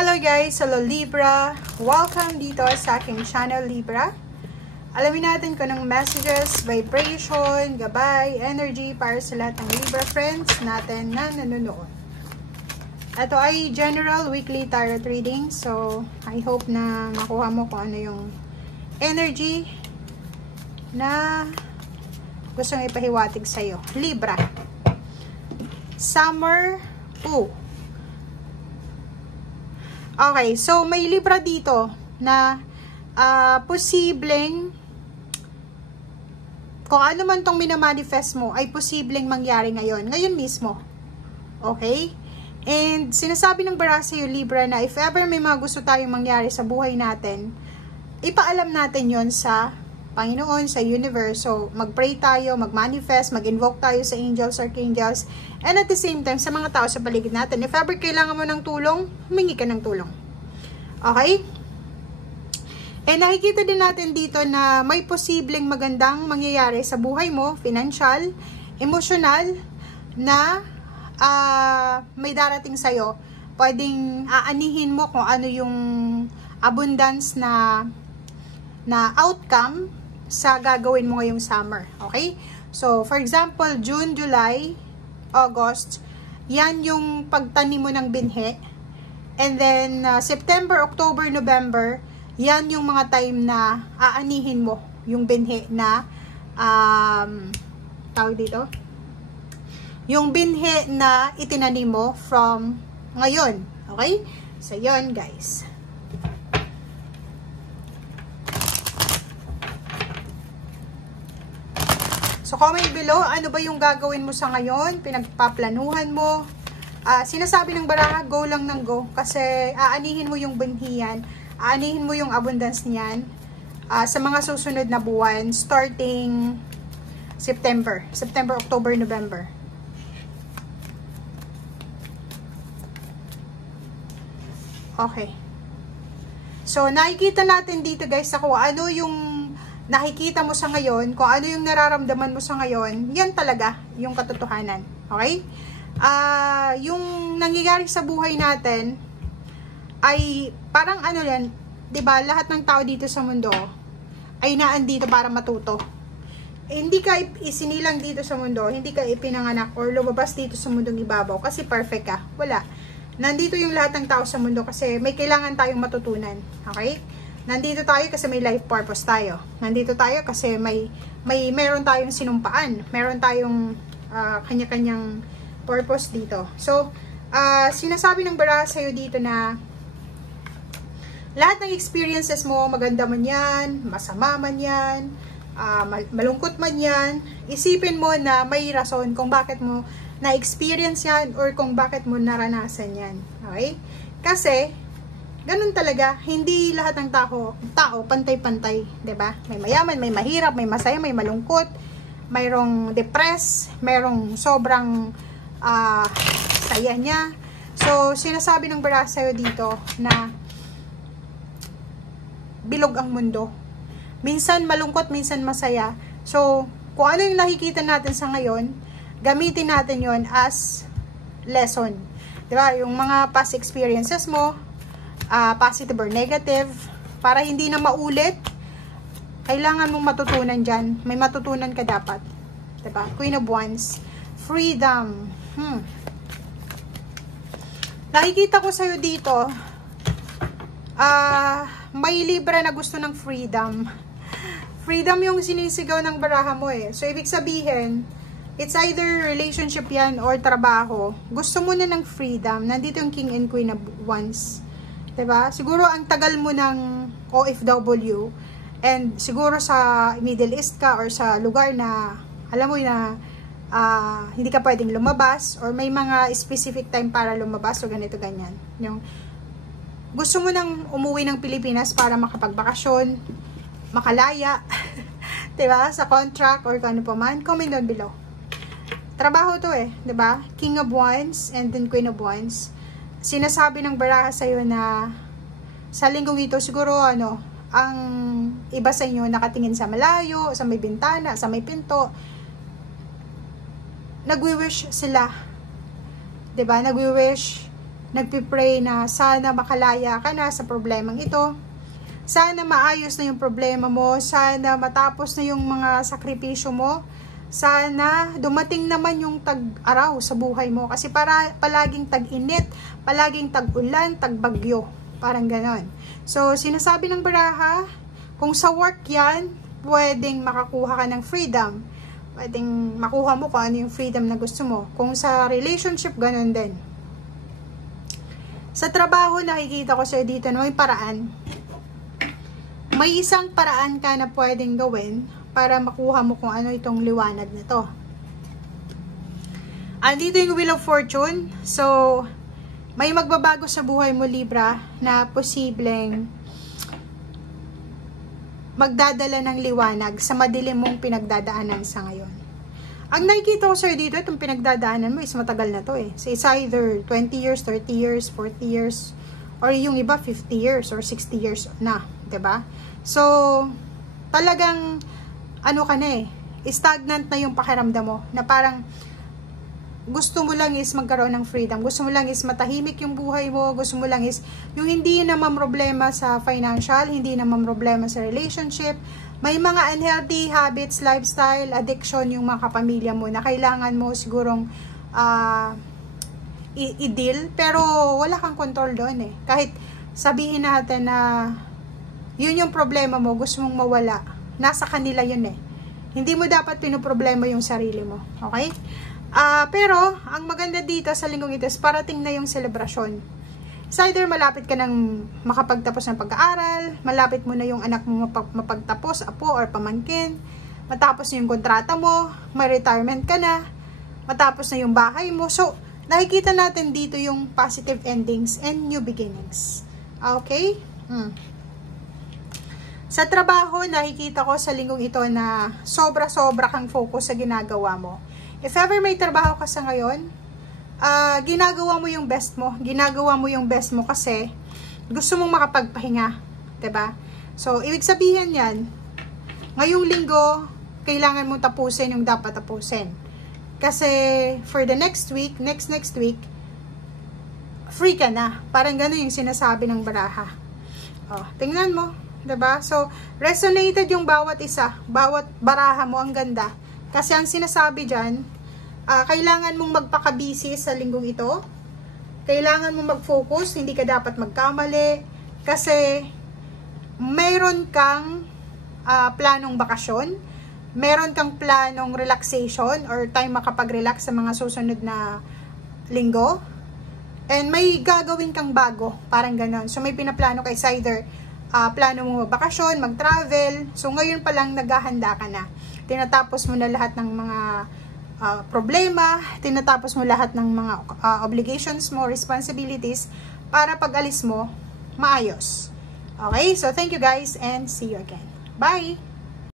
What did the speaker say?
Hello guys! Hello Libra! Welcome dito sa aking channel Libra. Alamin natin kung anong messages, vibration, gabay, energy para sa lahat ng Libra friends natin na nanonood. Ito ay general weekly tarot reading. So, I hope na makuha mo kung ano yung energy na gusto ng ipahiwatig sa'yo. Libra. Summer 2. Okay, so may Libra dito na posibleng kung ano man tong minamanifest mo ay posibleng mangyari ngayon mismo. Okay? And sinasabi ng bara sa'yo, Libra, na if ever may mga gusto tayong mangyari sa buhay natin, ipaalam natin yon sa Panginoon, sa universe. So, mag-pray tayo, mag-manifest, mag-invoke tayo sa angels, archangels, and at the same time, sa mga tao sa paligid natin. If ever kailangan mo ng tulong, humingi ka ng tulong. Okay? And nakikita din natin dito na may posibleng magandang mangyayari sa buhay mo, financial, emotional, na may darating sa'yo. Pwedeng aanihin mo kung ano yung abundance na outcome sa gagawin mo ngayong summer. Okay? So, for example, June, July, August, yan yung pagtanim mo ng binhi. And then, September, October, November, yan yung mga time na aanihin mo yung binhi na, tawag dito, yung binhi na itinanim mo from ngayon. Okay? So, yun, guys. So, comment below, ano ba yung gagawin mo sa ngayon? Pinagpaplanuhan mo? Sinasabi ng baraha, go lang ng go. Kasi, aanihin mo yung binhiyan. Aanihin mo yung abundance niyan sa mga susunod na buwan. Starting September, October, November. Okay. So, nakikita natin dito guys, kung ano yung nakikita mo sa ngayon, kung ano yung nararamdaman mo sa ngayon, yan talaga yung katotohanan. Okay? Yung nangyayari sa buhay natin ay parang ano yan, 'di ba? Lahat ng tao dito sa mundo ay naandito para matuto. Hindi ka isinilang dito sa mundo, hindi ka ipinanganak or lumabas dito sa mundong ibabaw kasi perfect ka. Wala. Nandito yung lahat ng tao sa mundo kasi may kailangan tayong matutunan. Okay? Nandito tayo kasi may life purpose tayo. Nandito tayo kasi meron tayong sinumpaan. Meron tayong kanya-kanyang purpose dito. So, sinasabi ng bara sa'yo dito na lahat ng experiences mo, maganda man yan, masama man yan, malungkot man yan, isipin mo na may rason kung bakit mo na-experience yan or kung bakit mo naranasan yan. Okay? Kasi, ganun talaga, hindi lahat ng tao pantay-pantay, 'di ba? May mayaman, may mahirap, may masaya, may malungkot, mayroong depressed, mayroong sobrang saya niya. So, sinasabi ng bara sa'yo dito na bilog ang mundo. Minsan malungkot, minsan masaya. So, kung ano yung nakikita natin sa ngayon, gamitin natin yon as lesson. 'Di ba? Yung mga past experiences mo, positive or negative, para hindi na maulit, kailangan mong matutunan dyan. May matutunan ka dapat. Diba? Queen of Wands. Freedom. Nakikita ko sa'yo dito, may Libra na gusto ng freedom. Freedom yung sinisigaw ng baraha mo eh. So, ibig sabihin, it's either relationship yan or trabaho. Gusto mo na ng freedom. Nandito yung King and Queen of Wands. Diba? Siguro ang tagal mo ng OFW and siguro sa Middle East ka or sa lugar na alam mo na hindi ka pwedeng lumabas or may mga specific time para lumabas o ganito ganyan. Yung gusto mo nang umuwi ng Pilipinas para makapagbakasyon, makalaya, diba? Sa contract or kano pa man, comment down below. Trabaho to eh, diba? King of Wands and then Queen of Wands. Sinasabi ng baraha sa'yo na sa linggong ito, siguro ang iba sa inyo nakatingin sa malayo, sa may bintana, sa may pinto. Nagwi-wish sila. 'Di ba? Nagwi-wish nagpipray na sana makalaya ka na sa problemang ito. Sana maayos na yung problema mo. Sana matapos na yung mga sakripisyo mo. Sana dumating naman yung tag-araw sa buhay mo. Kasi palaging tag-init, palaging tag-ulan, tag-bagyo. Parang ganon. So, sinasabi ng baraha, kung sa work yan, pwedeng makakuha ka ng freedom. Pwedeng makuha mo kung ano yung freedom na gusto mo. Kung sa relationship, ganon din. Sa trabaho, nakikita ko sa'yo dito na may paraan. May isang paraan ka na pwedeng gawin para makuha mo kung ano itong liwanag na to. Andito yung Wheel of Fortune. So, may magbabago sa buhay mo, Libra, na posibleng magdadala ng liwanag sa madilim mong pinagdadaanan sa ngayon. Ang nakikita ko sa'yo dito, itong pinagdadaanan mo is matagal na to eh. So, it's either 20 years, 30 years, 40 years, or yung iba 50 years or 60 years na, 'di ba? So, talagang ano ka na eh, stagnant na yung pakiramdam mo, na parang gusto mo lang is magkaroon ng freedom, gusto mo lang is matahimik yung buhay mo, gusto mo lang is yung hindi naman problema sa financial, hindi naman problema sa relationship, may mga unhealthy habits, lifestyle, addiction yung mga kapamilya mo na kailangan mo sigurong i-deal, pero wala kang control doon eh. Kahit sabihin natin na yun yung problema mo, gusto mong mawala, nasa kanila yun eh. Hindi mo dapat pinoproblema yung sarili mo, okay? Pero, ang maganda dito sa linggong ito is parating na yung selebrasyon. It's either malapit ka ng makapagtapos ng pag-aaral, malapit mo na yung anak mo mapagtapos, apo or pamangkin, matapos na yung kontrata mo, may retirement ka na, matapos na yung bahay mo. So, nakikita natin dito yung positive endings and new beginnings. Okay? Sa trabaho, nakikita ko sa linggong ito na sobra-sobra kang focus sa ginagawa mo. If ever may trabaho ka sa ngayon, ginagawa mo yung best mo. Ginagawa mo yung best mo kasi gusto mong makapagpahinga. 'Di ba? So, ibig sabihin yan, ngayong linggo, kailangan mong tapusin yung dapat tapusin. Kasi, for the next week, next week, free ka na. Parang gano'n yung sinasabi ng baraha. Oh, tingnan mo. 'Di ba? So, resonated yung bawat isa. Bawat baraha mo, ang ganda. Kasi ang sinasabi dyan, kailangan mong magpakabisi sa linggong ito. Kailangan mong mag-focus, hindi ka dapat magkamali. Kasi, mayroon kang planong bakasyon, meron kang planong relaxation or time makapag-relax sa mga susunod na linggo. And may gagawin kang bago, parang ganon. So, may pinaplano ka, either plano mo magbakasyon, mag-travel. So, ngayon pa lang naghahanda ka na. Tinatapos mo na lahat ng mga problema, tinatapos mo lahat ng mga obligations mo, responsibilities, para pag alis mo, maayos. Okay? So, thank you guys and see you again. Bye!